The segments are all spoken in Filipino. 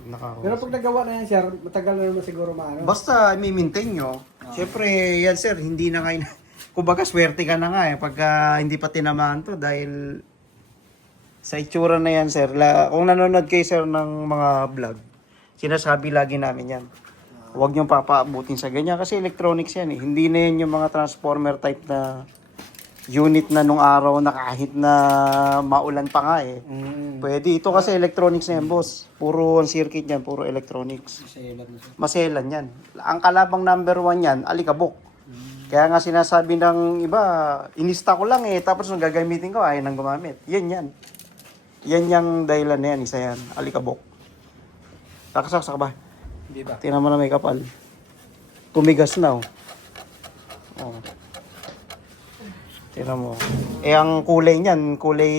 Pag nakahose. Pero pag nagawa na yan, sir, matagal na naman siguro maano. Basta i-maintain nyo. Siyempre, yan sir, hindi na kayo... Kumbaga, swerte ka na nga eh. Pagka hindi pa tinamaan to dahil... Sa itsura na yan sir, kung nanonood kayo sir ng mga vlog, sinasabi lagi namin yan. Huwag nyo papaabutin sa ganyan kasi electronics yan eh. Hindi na yan yung mga transformer type na unit na nung araw na kahit na maulan pa nga eh. Pwede. Ito kasi electronics na yan boss. Puro ang circuit yan, puro electronics. Maselan yan. Ang kalabang number 1 yan, alikabok. Kaya nga sinasabi ng iba, inista ko lang eh, tapos nung gagamitin ko, ayaw nang gumamit. Yan. Yan yung dahilan na yan, isa yan. Alikabok. Saksak ba? Hindi ba? Tingnan mo na may kapal. Tumigas na oh. Oh. Tingnan mo. Eh ang kulay niyan, kulay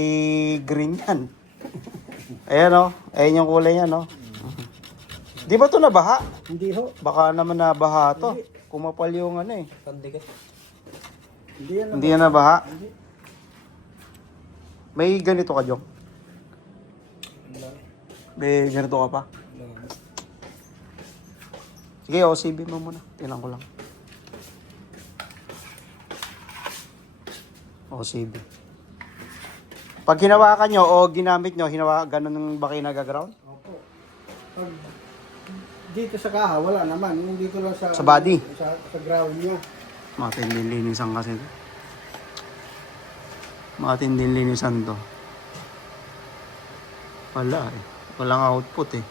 green yan. Ayan oh. Ayan yung kulay niyan oh. Di ba ito nabaha? Hindi ho. Baka naman nabaha to. Kumapal yung ano eh. Pandigat. Hindi yan. Hindi yan nabaha. May ganito ka, Jong? May ganito ka pa? Sige, OCB mo muna. Tingnan ko lang. OCB. Pag hinawakan nyo o ginamit nyo, ganun ba kayo nag-ground? Opo. Pag dito sa kaha, wala naman. Yung dito lang sa... Sa body? Sa ground niya. Matinding linisan kasi ito. Matinding linisan to. Wala eh. Walang output eh.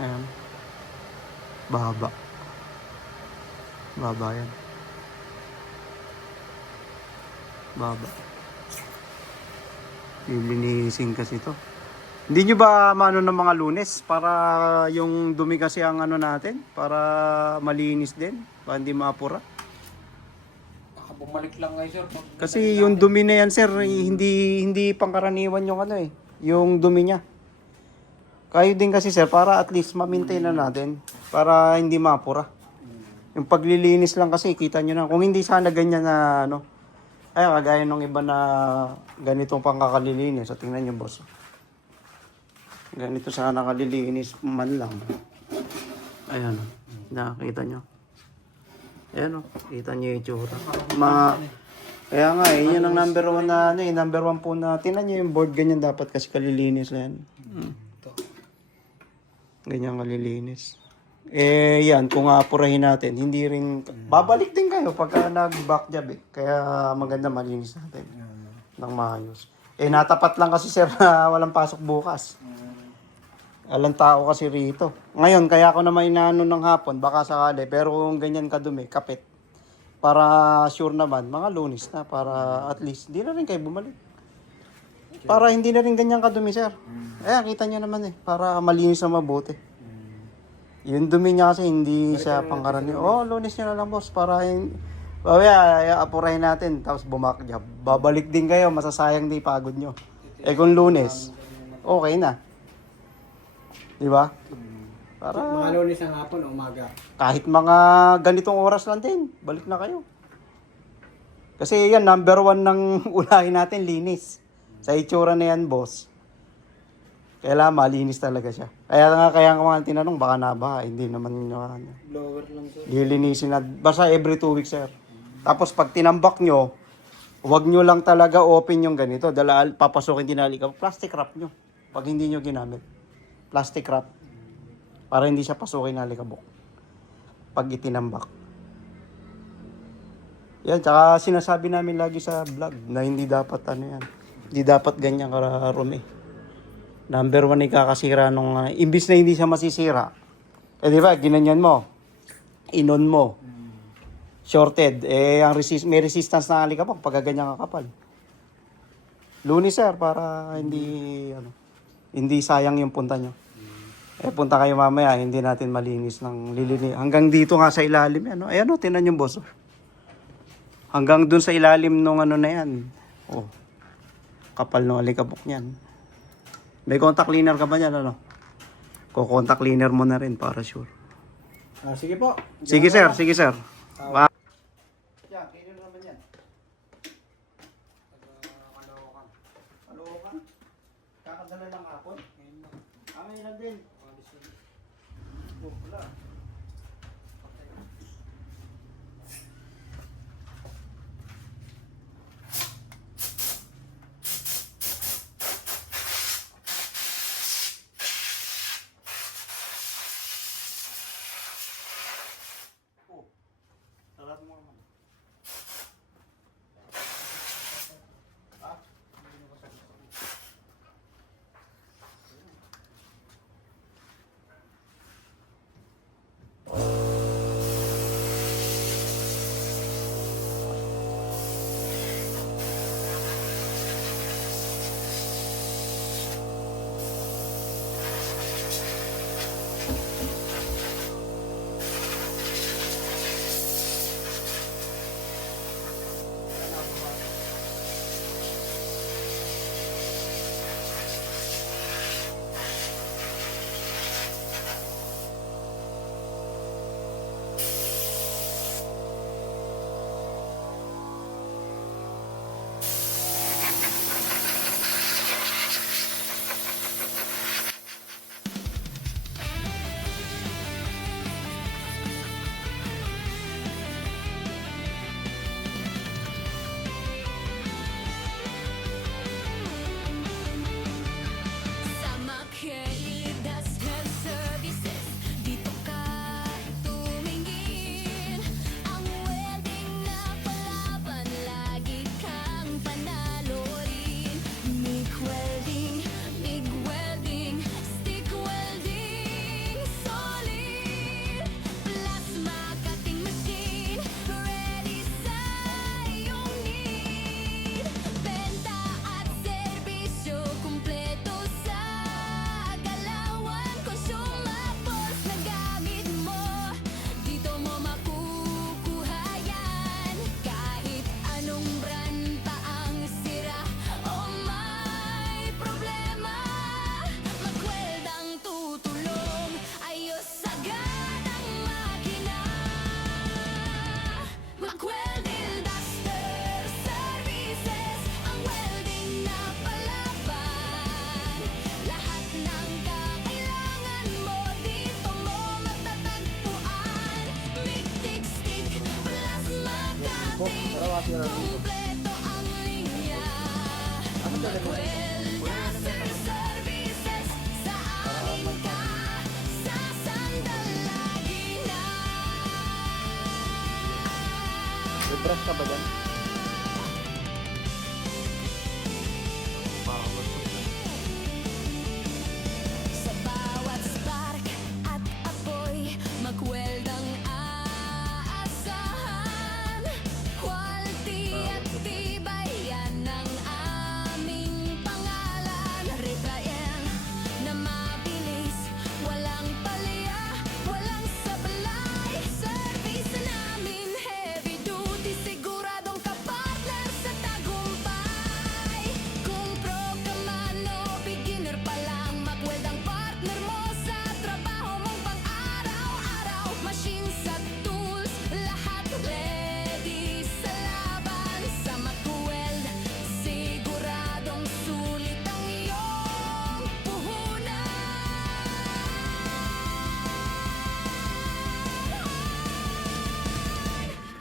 Ayan. Baba. Baba yan. Baba. Lilinisin kasi to. Hindi nyo ba mano ng mga Lunes? Para yung dumi kasi ang ano natin? Para malinis din? Para hindi maapura? Bumalik lang kayo, sir. Kasi yung dumi na yan, sir, hindi pangkaraniwan yung ano eh. Yung dumi niya. Kayo din kasi, sir, para at least ma-maintain na natin. Para hindi mapura. Yung paglilinis lang kasi, kita nyo na. Kung hindi sana ganyan na, ano, ay, kagaya nung iba na ganitong pangkakalilinis. So, tingnan nyo, boss. Ganito sana kalilinis man lang. Ayan, nakakita nyo. Ayan o, kita nyo yung itsura. Kaya nga eh, yun ang number 1 na ano eh, number 1 po na, tingnan nyo yung board, ganyan dapat kasi kalilinis na yan. Ganyan kalilinis. Eh yan, kung apurahin natin, hindi rin, babalik din kayo pagka nag-back job eh. Kaya maganda malinis natin ng maayos. Eh natapat lang kasi sir na walang pasok bukas. Alang tao kasi rito. Ngayon, kaya ako naman inaano ng hapon, baka sakali. Pero kung ganyan kadumi, kapit. Para sure naman, mga Lunes na. Para at least, hindi na rin kayo bumalik. Para hindi na rin ganyan kadumi, sir. Ayan, kita nyo naman eh. Para malinis na mabuti. Yung dumi niya kasi hindi siya pangkarani. Oh, Lunes nyo na lang, boss. Para apurahin natin. Tapos bumakjab. Babalik din kayo, masasayang di pagod nyo. Eh kung Lunes, okay na. Diba? Para Mga Lunes ng hapon o umaga. kahit mga ganitong oras lang din, balik na kayo. Kasi yan, number 1 ng unahin natin, linis. Sa itsura na yan, boss. Kailangan malinis talaga siya. Kaya nga mga tinanong, baka nabaha. Hindi naman Blower lang, sir. lilinisin na. Basta every 2 weeks, sir. Tapos pag tinambak nyo, huwag nyo lang talaga open yung ganito. Papasukin tinali ka. Plastic wrap nyo. Pag hindi nyo ginamit. Plastic wrap. Para hindi siya pasukin na alikabok. Pag itinambak. Yan, tsaka sinasabi namin lagi sa vlog na hindi dapat ano yan. Hindi dapat ganyan kararumi. Number 1 ikakasira nung imbis na hindi siya masisira. Eh di ba, ginanyan mo. Inon mo. Shorted. Eh, may resistance na alikabok pag ganyan kakapal. Lunis sir, para hindi sayang yung punta nyo. Eh, punta kayo mamaya, hindi natin malinis ng lilinis. Hanggang dito nga sa ilalim yan. Ayan o, tinan yung boss. Hanggang dun sa ilalim nung ano na yan. Oh, kapal ng alikabok niyan. May contact cleaner ka ba yan, ano? Contact cleaner mo na rin para sure. Sige po. Sige sir, sige sir. Yan, cleaner naman yan. Kalokan. Kakadala lang hapon. Wala. Oh, sarap mo naman. Ah, hindi na masakit. Kumpleto ang linya. Magweldaster services sa amin ka. Sasandal lagi na. May brush ka ba dyan? Sa bawat spark at apoy, magweldang aasahan. Quality at tibay, yan ang aming pangalan. Replyan na mabilis, walang palya, walang sablay. Service namin heavy duty, siguradong kapartner sa tagumpay. Kung pro ka man o beginner pa lang, magweld ang partner mo sa trabaho mong pang-araw-araw. Machines at tools, lahat ready sa laban. Sa magweld, siguradong sulit ang iyong puhunan.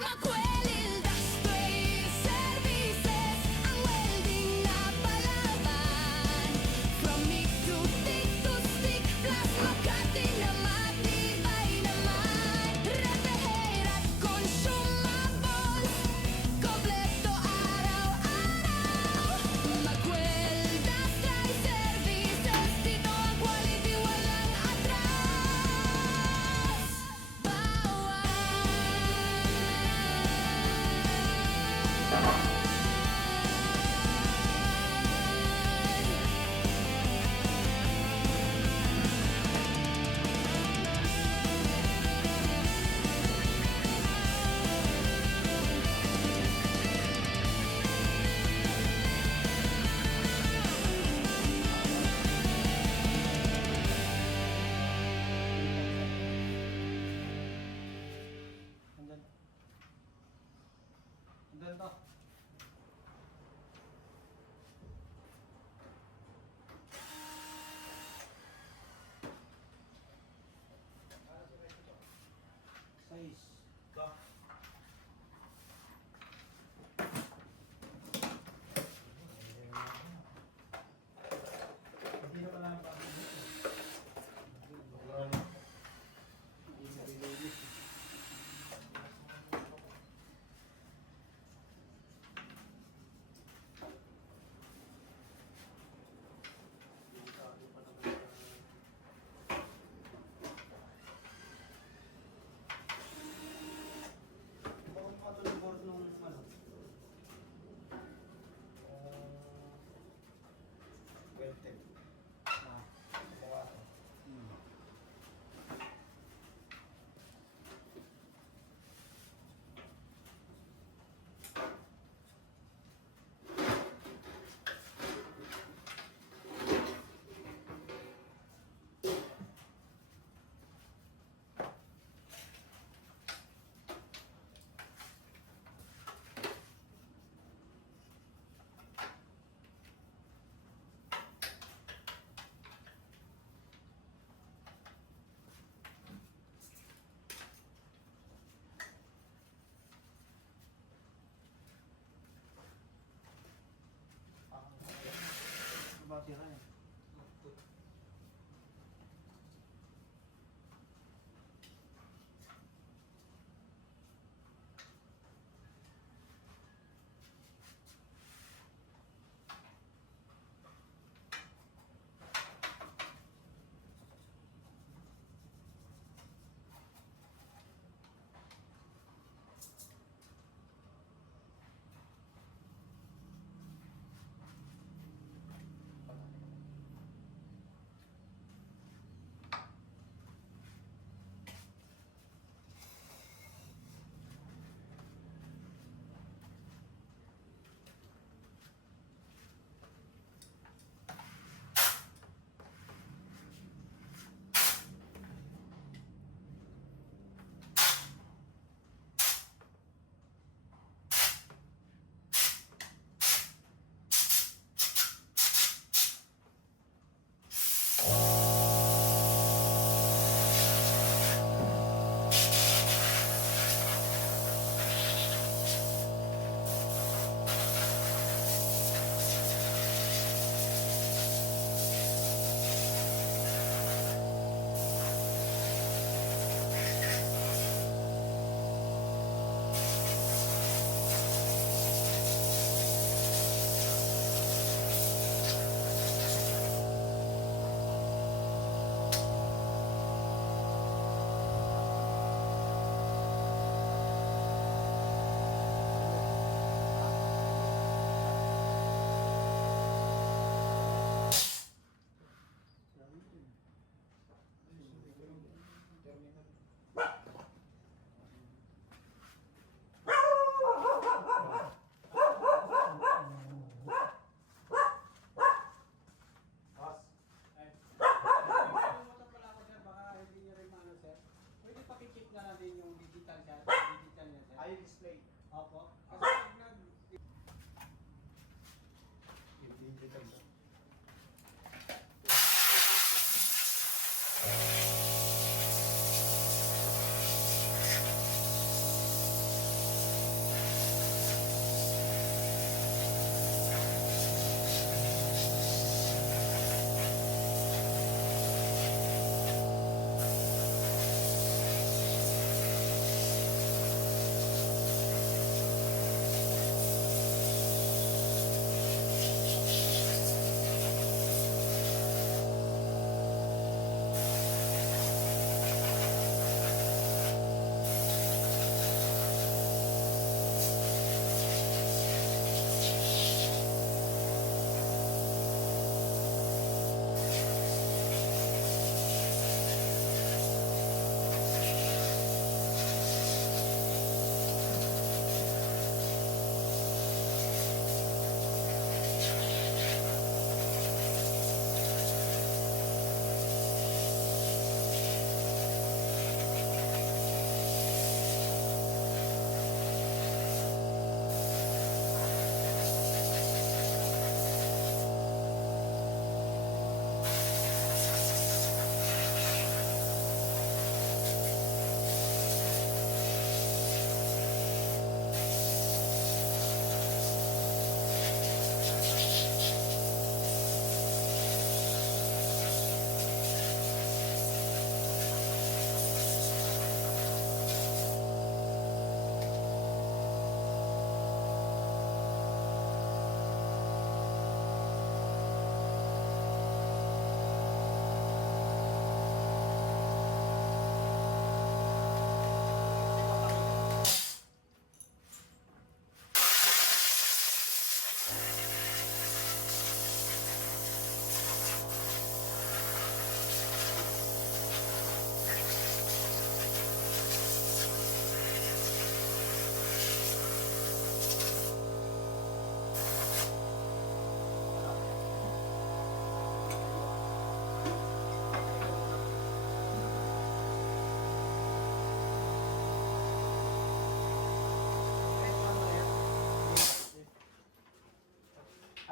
Magweldaster services, ang welding na palaban. From MIG to TIG to stick, plus Makati na matibay naman. Repair at consumables, kompleto araw-araw. Magweldaster services, dito ang quality walang atras. Andyan. Andyan to. yung display. Opo. Kasi pag nag... Yung digital na.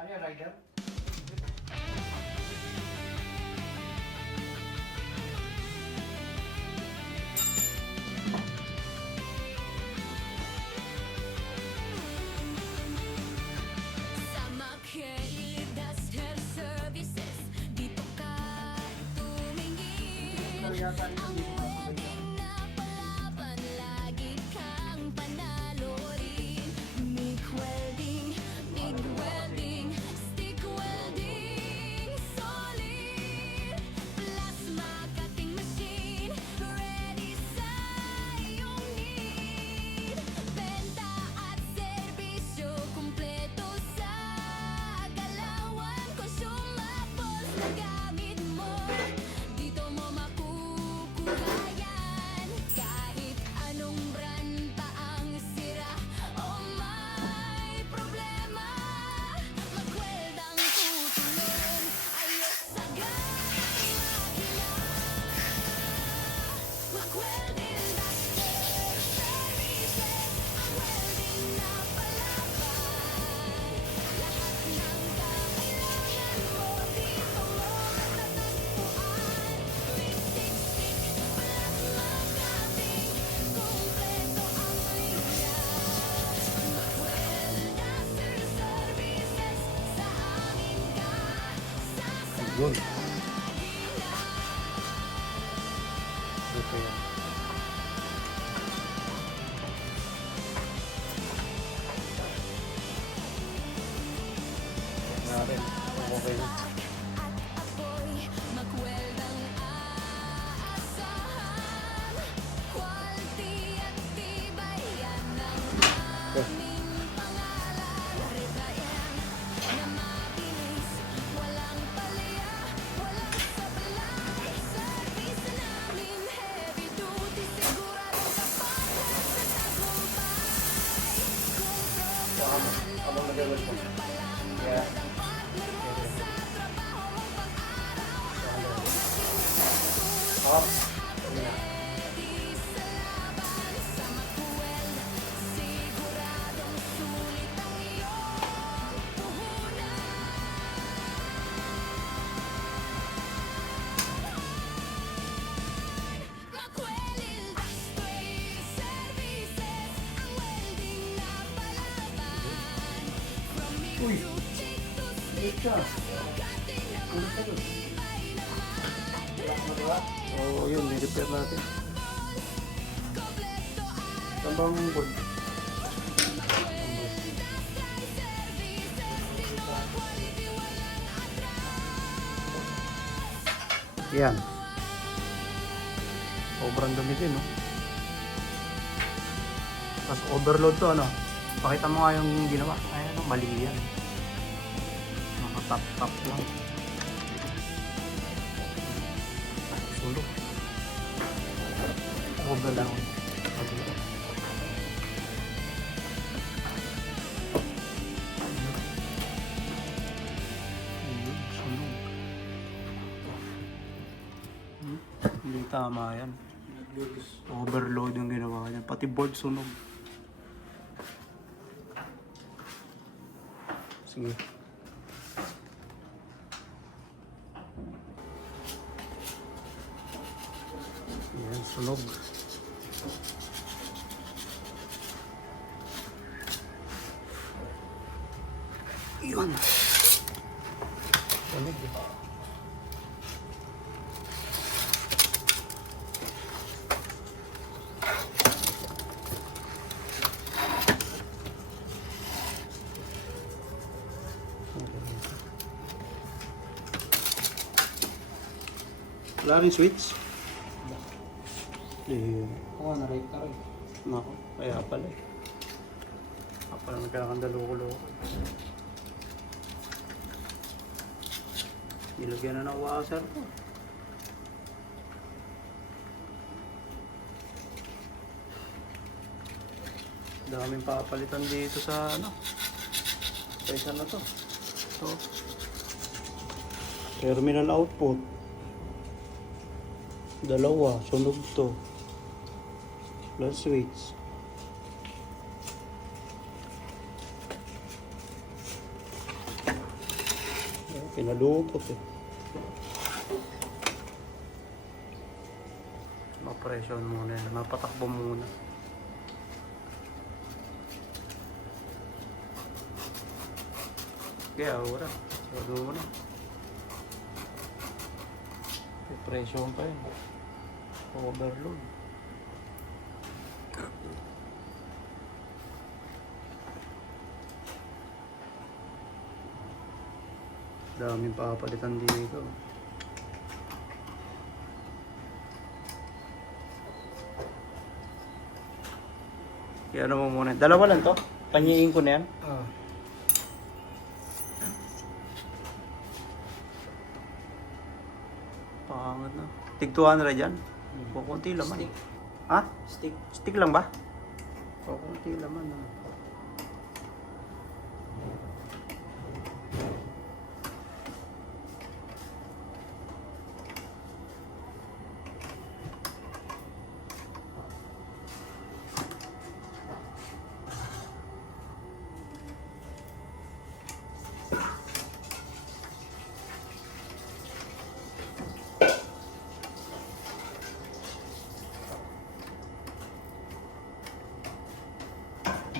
Ano yung rider? Sa Mackay Industrial Services, dito ka tumingin. Ang welding na palaban, lagi kang panalo rin. MIG welding, stick welding, solid. Plasma cutting machine, ready sa iyong need. Benta at serbisyo, kumpleto sa galawan. Consumables na gamit mo, dito mo makukuha yan. Kahit anong brand pa ang sira o may problema, magweldang tutulong. Ayos agad makina. Magweld Industrial Services, ang welding na palaban. Lahat ng kailangan mo, dito mo matatagpuan. 360 plasma cutting, kumpleto ang linya. Magweld Industrial Services, sa amin ka Yun. sasabagin na. Ito yan. Natin. Okay. At apoy, magweldang aasahan. Quality at tibay, yan ang aming pangalan. Rebayan na mabilis, walang palya, walang sablay. Service namin heavy duty, siguradong tapat lang sa tagumpay. Kung professional engineer pa lang, magandang partner mo sa trabaho mong pang-araw-araw. Maging sa tulong, Up. ready sa laban. Sa Makweld, Uy! Wait ka. Ano ka doon? Oo, yun, i-repair natin. Saan ba ang board? Yan. Sobrang dumi din, no? Tapos overload to, ano? Pakita mo nga yung ginawa. Ay, ano, mali yan. Nakatap-tap lang. Sulok. Overload. Sunog. Hindi tama yan. Overload yung ginawa niya. Pati board sunog. Sige. Yan, sunog. Yun. Sunog. Wala rin switch. Eh, Oo, na-rape ka rin. nako, kaya pala eh. Kapala nagkakandaloko-loko. Nilagyan na ng washer ko. Daming papalitan dito sa ano. Sa isa na to. So, terminal output. Dalawa, sunog to. Plus switch. Pinalupot eh. Ma-pressure muna yan. Mapatakbo muna. Kaya wala. Wala muna. Pressure pa yun. Overload. Daming papalitan dito. Kaya ano mo muna. Dalawa lang to. Panyiin ko na yan. Ah. Pangat na. Tig 200 yan. Kukunti laman. Stick. Ha? Stick. Stick lang ba? Kukunti laman.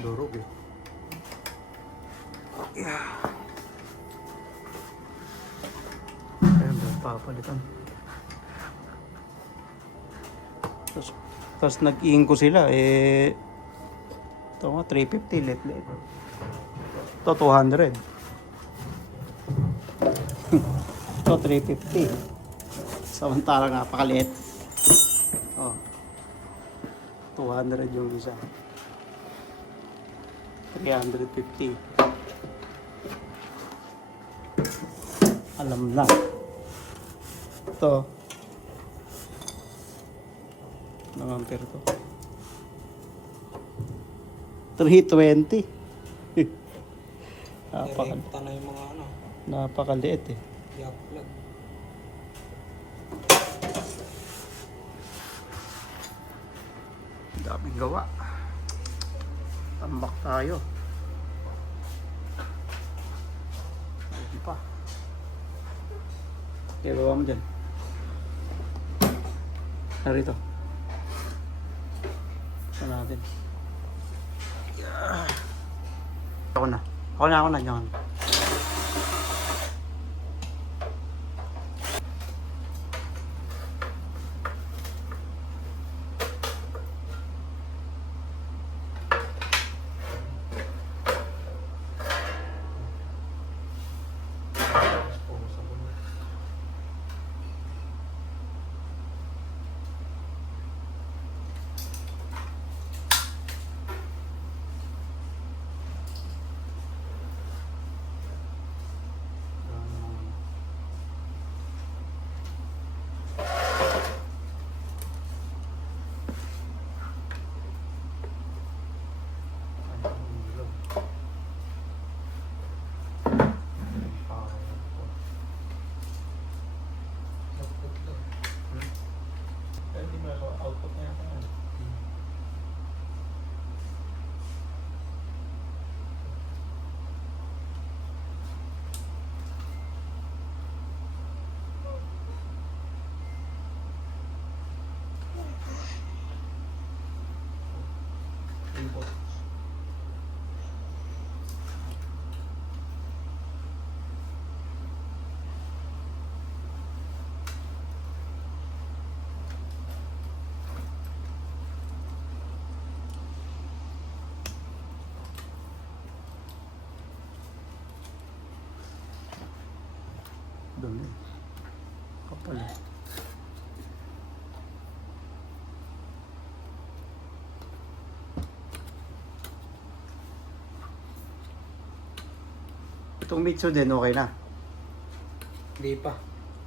Durog eh. Yeah. Ayan ba, papalitan. Tapos nag-iingko sila eh. Ito nga, 350 let. Ito 200. Ito 350. Samantalang napakaliit. Oh. 200 yung isa. 350. Alam na. Ito. Ilang ampere to? 320. Direkta na yung mga ano. Napakaliit eh. Yak plug. Daming gawa. Tambak tayo. Ayun pa. Okay, baba mo dyan. Narito. Saan natin? Ako na. Ako na. Diyan. pala. Itong Mitsu din, okay na. Hindi pa.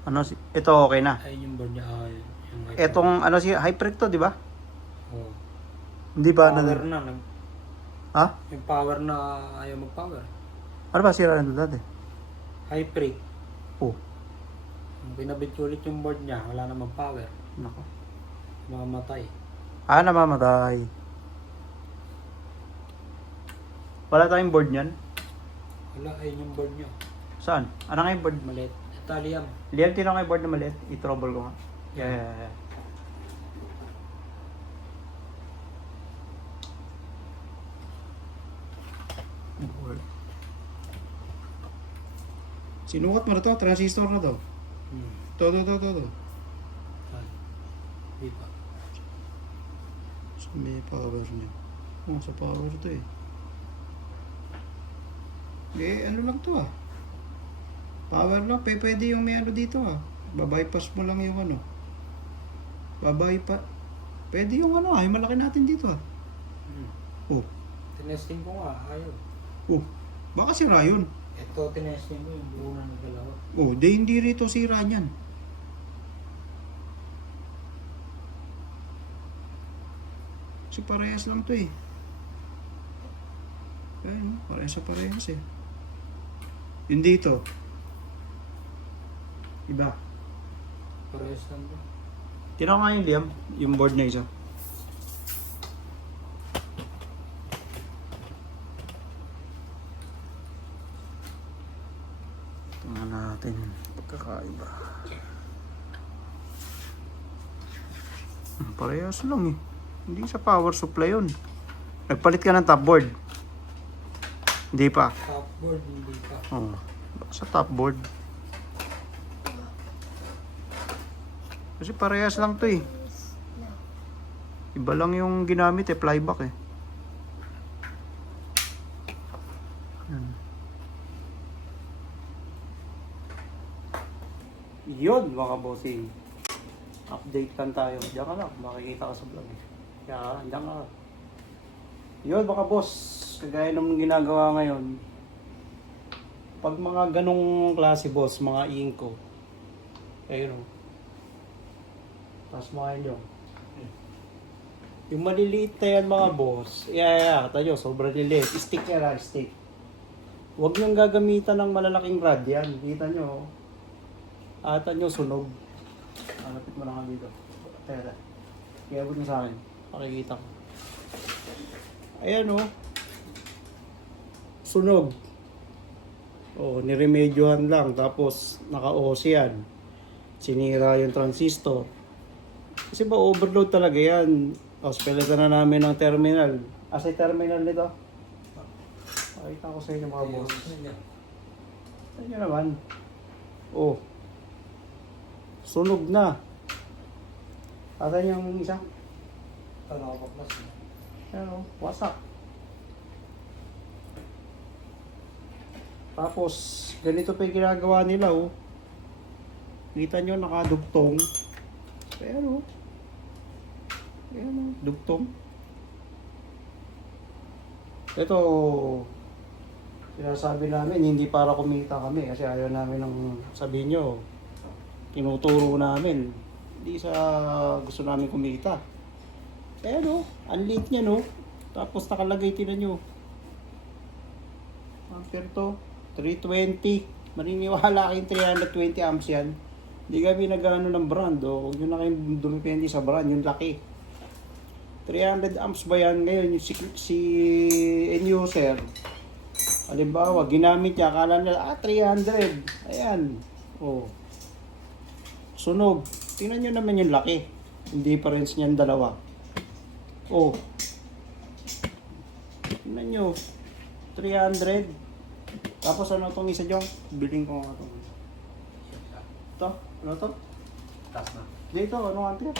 Ano, ito okay na. Ay, yung board niya. Yung Etong ano si Hyperec to, di ba? Oh. Hindi ba Power na? na. Ha? Yung power na ayaw mag-power. Ano ba sira nito dati? High break. Oh, Nung binabit ko ulit yung board niya, wala namang power. nako. Mamatay. Ah, namamatay. Wala tayong board niyan. Wala, ayun yung board niya. Saan? Ano nga yung board? Maliit. Italium. Liam, tinong yung board na maliit. I-trouble ko nga. Yeah. Board. Sinukat mo na to? Transistor na to? To. Hindi pa. So, may power niya. Oh, sa power to eh. Ano lang to ah. Power lang. Pwede yung may ano dito ah. Babypass mo lang yung ano. Pwede yung ano ah. Yung malaki natin dito ah. Oh. Tinesting ko nga, ayaw. Oh. Baka sira yun. Ito, tinesting ko yung buo na nagalawa. Oh, hindi rito sira niyan. So parehas lang to eh. Ayan, parehas eh. Yung dito. Iba. Parehas lang ba? Tinaw nga yung Liam, yung board na isa. Tingnan natin pagkakaiba. Parehas lang eh. Hindi sa power supply yun. Nagpalit ka ng top board. Hindi pa. Top board, hindi pa. Oh, sa top board. Kasi parehas lang to eh. Iba lang yung ginamit eh, flyback eh. Yan. Yun mga bossing. Update kan tayo. Diyan ka lang, makikita ka sa vlog eh. Kaya, diyan ka. Yun mga boss, kagaya ng ginagawa ngayon. Pag mga ganong klase boss, mga inko. Ayun o. Tapos mga inyo. Yung maliliit na yan mga boss, tayo, sobrang liliit. Stick na lang, stick. Huwag niyong gagamitan ng malalaking rod yan. Kita nyo. Ata nyo sunog. Lapit mo lang kami dito. Teka. Kaya mo sa akin. Pakikita ko. Ayan o. Sunog. O, niremedyohan lang. Tapos, naka-OC yan. Sinira yung transistor. Kasi ba overload talaga yan. O, pilitan na namin ng terminal. Asa yung terminal nito? Pakita ko sa inyo mga boss. Saan nyo naman? O. Sunog na. Asan yung isa? Talakapaklas. Ano, wasak. Tapos, ganito pa yung ginagawa nila, oh. Kita nyo, nakadugtong. Ayan, oh. Ayan, oh, dugtong. Ito, sinasabi namin, hindi para kumita kami. Kasi ayaw namin ng sabihin nyo, tinuturo namin. Hindi sa gusto namin kumita. Ayan, oh. Ang liit niya, no? Tapos nakalagay, tinan nyo. Ampere to. 320. Maniniwala kayong 320 amps yan. Hindi kami nag-ano ng brand. O, huwag nyo na kayong dumipende sa brand. Yung laki. 300 amps ba yan? Ngayon, yung si end user, halimbawa, ginamit niya. Akala nila, 300. Ayan. O. Sunog. Tingnan nyo naman yung laki. Yung difference niyan dalawa. O. Tingnan nyo. 300. Tapos ano itong isa dyan? Biling ko nga itong isa. Ito? Ano to? Taas na. Dito, ano ampere?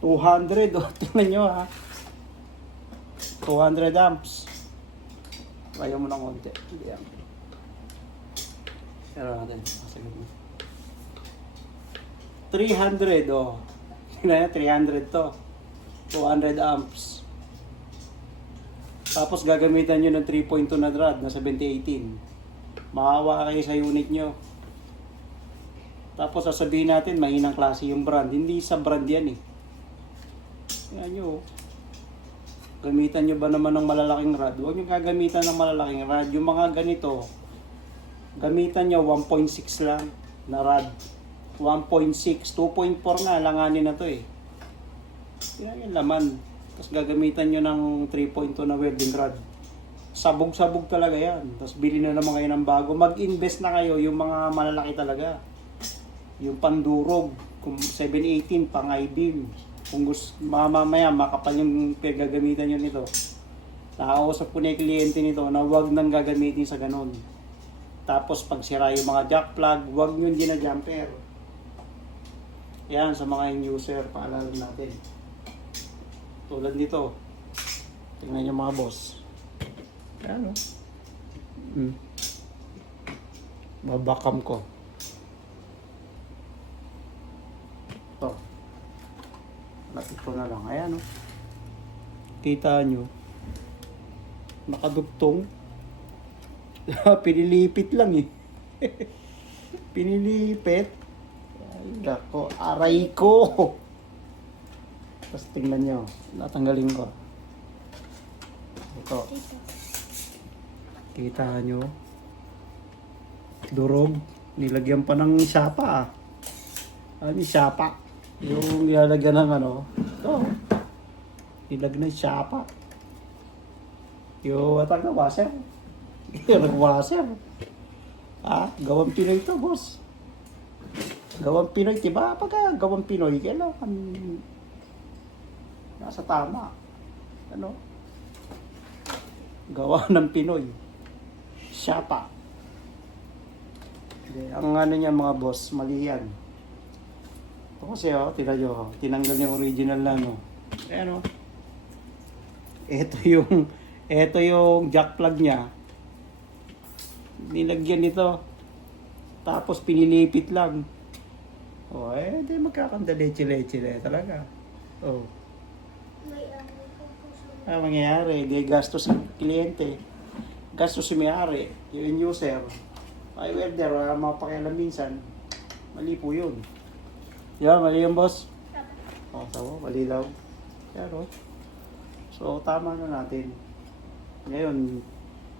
200. O, tingnan nyo ha. 200 amps. Kaya mo ng konti. Hindi ampere. Pero natin. Masagot mo. 300, oh. Tingnan niya, 300 to. 200 amps. Tapos gagamitan nyo ng 3.2 na rod na 7018. Maawa kayo sa unit nyo. Tapos sasabihin natin, mahinang klase yung brand. Hindi sa brand yan eh. Yan nyo. Gamitan nyo ba naman ng malalaking rod? Huwag nyo gagamitan ng malalaking rod. Yung mga ganito, gamitan nyo 1.6 lang na rod. 1.6, 2.4 nga, langanin na to eh. Yan yung laman. Tapos gagamitan nyo ng 3.2 na welding rod. Sabog-sabog talaga yan. Tapos bili na naman kayo ng bago. Mag-invest na kayo yung mga malalaki talaga. Yung pandurog, kung 718, pang I-beam. Kung gusto, mamaya makapal yung gagamitan nyo nito. Nakausap ko na yung kliyente nito na huwag nang gagamitin sa ganun. Tapos pag sira yung mga jack plug, huwag nyo gina-jumper. Yan, sa mga end user, paalala natin. Tulad nito. Tingnan nyo mga boss. Yan o. Babakam ko. Ito. Lapit ko na lang. Ayan o. Kita nyo. Nakadugtong. Pinilipit lang eh. Pinilipit. Ay, dako. Aray ko. Tapos tingnan nyo. Natanggalin ko. Ito. Kita nyo. Durog. Nilagyan pa ng sapa ah. Ano yung sapa? Yung nilalagyan ng ano. Ito. Nilagyan ng sapa. Yung atang na washer. Yung washer. Ah, gawang Pinoy to, boss. Gawang Pinoy, diba? Pagka gawang Pinoy, kailangan nasa tama. Ano? Gawa ng Pinoy. Siyapa. Ang ano niya mga boss, mali yan. Ito kasi oh, tinanggal yung original na ano. Ayan oh. Ito yung jack plug niya. Nilagyan nito. Tapos pinilipit lang. Oh, di magkakandaleche-leche talaga. Oh. Ang mangyayari, di gastos sa kliyente. Gastos si may-ari, yung user. Ay welder, mapakialam minsan. Mali po yun. Yeah, mali yung boss. Oh, tama, malilaw. Pero, so tama na natin. Ngayon,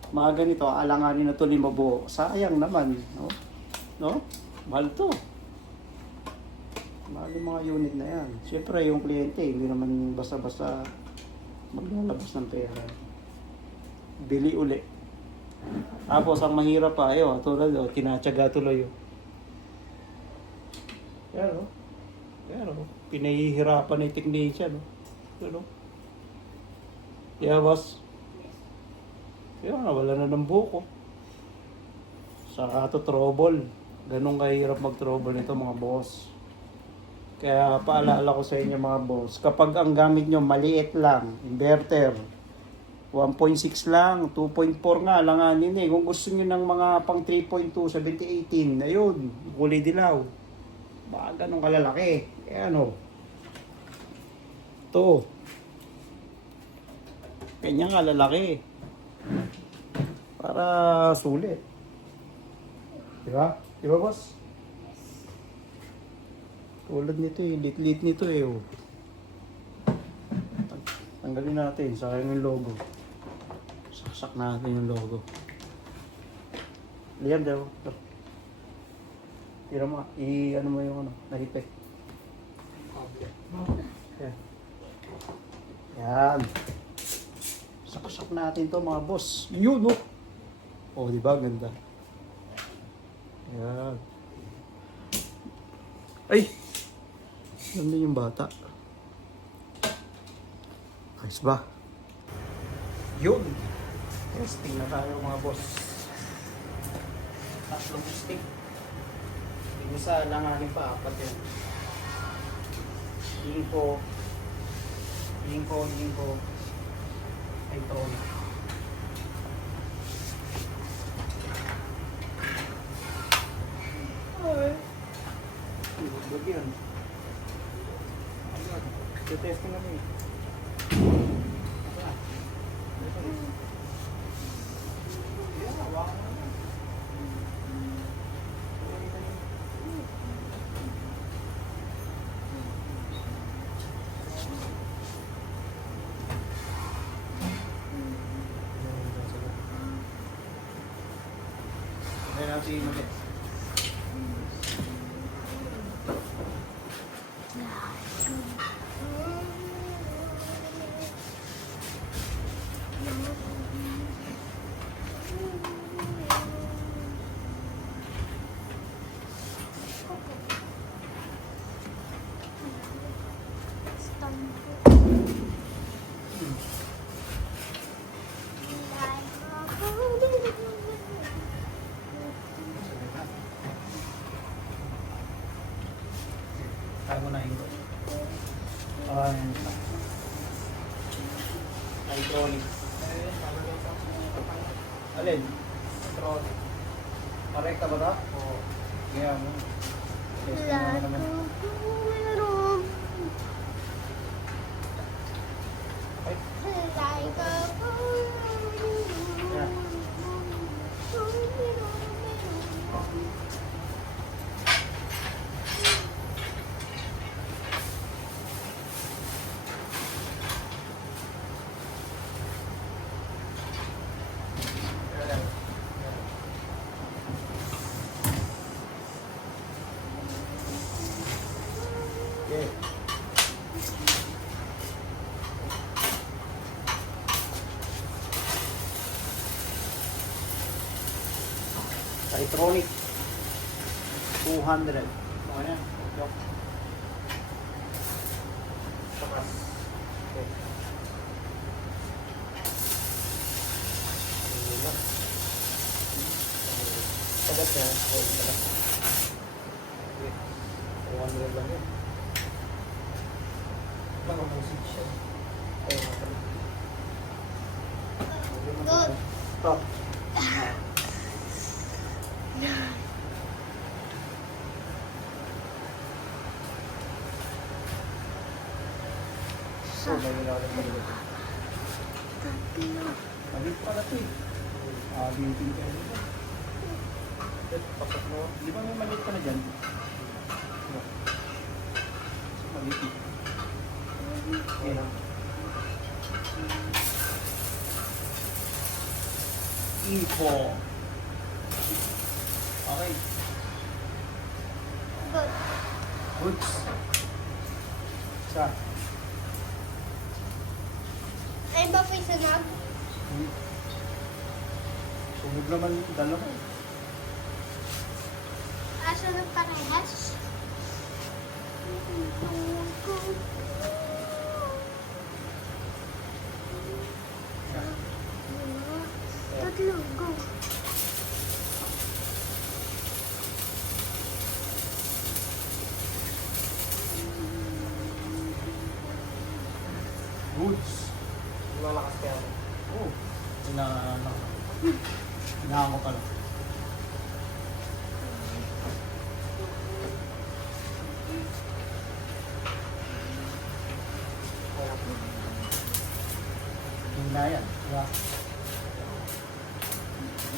mga ganito, alanganin na ito ni mabuo. Sayang naman, no? No? Mahal to. Mahal yung mga unit na yan. Siyempre, yung kliyente, hindi naman basta-basta maglalabas ng pera. Bili uli. Tapos, ang mahirap pa, ayun, tulad, tinatsaga tuloy yun. Pero, pinahihirapan ng technician, no? Ano? Yeah, boss. Yun, wala na ng buko. Saka ito trouble. Ganun kahirap mag-trouble nito mga boss. Kaya paalala ko sa inyo mga boss, kapag ang gamit nyo maliit lang, inverter, 1.6 lang, 2.4 nga, langanin eh. Kung gusto nyo ng mga pang 3.2, 7018, ayun, kulay dilaw. Baka ganun kalalaki. Eh ano? Ito. Kanyang kalalaki. Para sulit. Diba? Diba boss? Tulad nito eh, lit-lit nito eh. Oh. Tanggalin natin, sayang yung logo. Saksak natin yung logo. Liam daw. Tira mo, ano mo yung ano, nahipit. Yan. Yan. Saksak natin to mga boss. Yun oh. Oh, di ba? Ganda. Yan. Ay! Ganda yung bata. Ayos ba? Yun! Testing na tayo mga boss. Tatlong stick. Yung isa langanin pa, apat yan. Inko. Ay, tron. Ay. yun. Testing kami. Ayan natin si Imogen. Kaya mo na ito. Hydraulic. Alin? Hydraulic. Parekta ba ito? Oo. Kaya mo. Testing mo naman. Ay. Yeah. Yeah. Hydraulic 200. Ano yan? Yok. Takas. Okay. Tagas yan. Okay, tagas. Okay. 200 lang yan. Mga musik siya. Okay, matalik. Good. Stop. So, may nilalagay pa dito. Maliit pala ito eh. Bintin kayo dito. Pasok mo. Di ba may maliit ka na dyan? So, maliit eh. Okay lang. Info. Okay. Good. Goods. Sa. Ay ba po sunog? Sunog naman dalawa. Sunog parehas? Tatlo, go. Goods. Lalakas kaya ako. Oh. Inahan ko pala. Hina yan. Diba?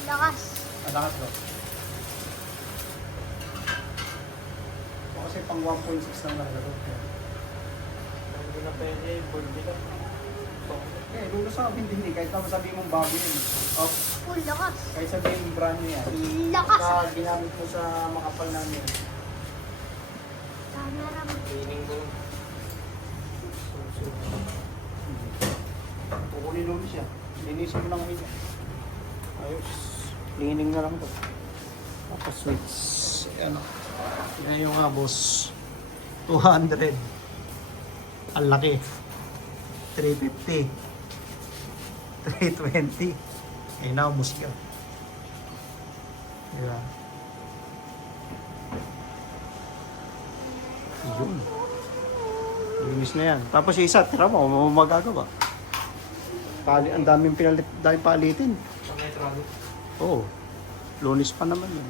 Lakas. Malakas ba? O kasi pang 1.6 lang nalaro. Hindi na pwede, board nila. Eh, dulo sa akin din eh. Kahit na sabihin mong bago yun. Oh, Full lakas. kahit sabihin mong brand new yan. Lakas. Na ginamit mo sa makapal namin. Camera mo. Feeling ko. Kukunin ulit siya. Linisin mo lang ngayon. Ayos. Cleaning na lang to. Tapos switch. Ano. Yan yung nga boss. 200. Ang laki. 350. 320. Ay naubos ka. Diba? Yun. Linis na yan. Tapos yung isa, tira mo, magagawa. Ang daming palitin. Sa metro. Oo. Lunis pa naman yun.